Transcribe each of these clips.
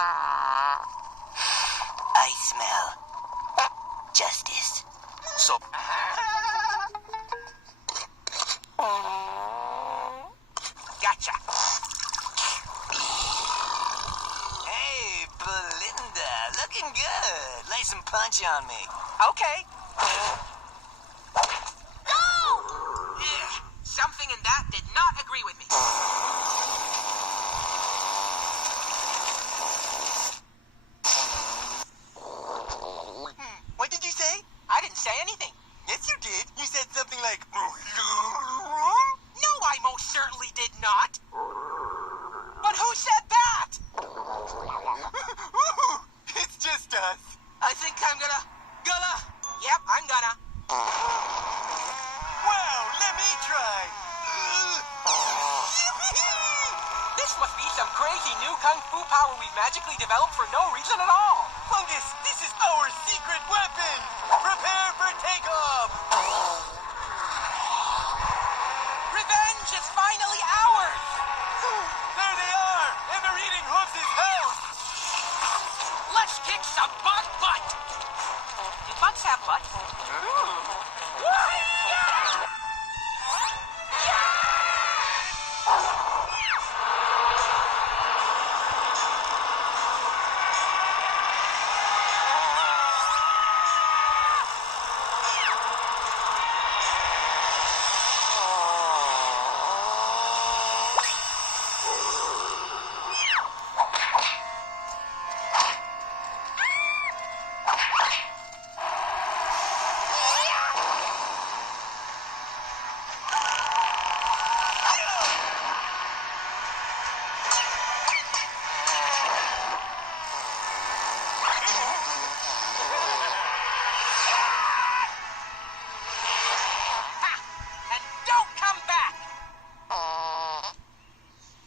I smell justice. So... Gotcha. Hey, Belinda, looking good. Lay some punch on me. Okay. No! Yeah, something in that did not agree with me. What did you say? I didn't say anything. Yes, you did. You said something like... No, I most certainly did not. But who said that? It's just us. I think I'm gonna... Yep, I'm gonna. Wow, let me try. This must be some crazy new kung fu power we've magically developed for no reason at all. Fungus, this is our secret weapon. Prepare for takeoff. Revenge is finally ours. There they are, and they're eating Hoofs' house. Let's kick some bug butt. Do bugs have butts?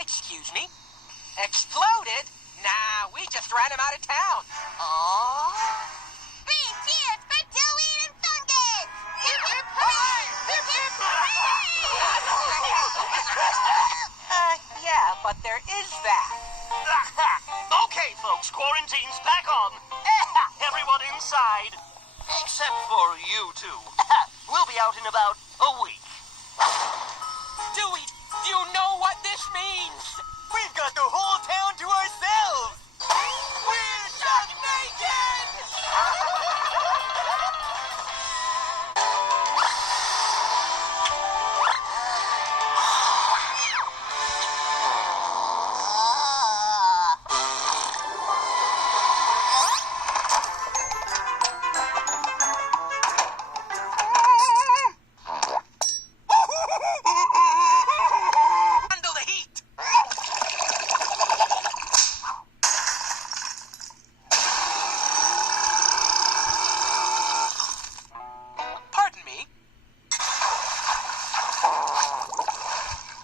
Excuse me? Exploded? Nah, we just ran him out of town. Aww. 3 cheers for Dewey and Fungus! Hip hip hooray! Hip hip hooray! Yeah, but there is that. Okay, folks, quarantine's back on. Everyone inside. Except for you two. We'll be out in about a week. Dewey, you know what this means? We've got the whole town to ourselves. We're just naked. Handle the heat. Pardon me.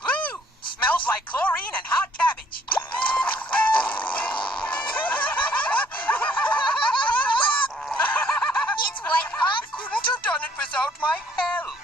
Woo! Smells like chlorine and hot cabbage. It's White Hawk. Couldn't have done it without my help.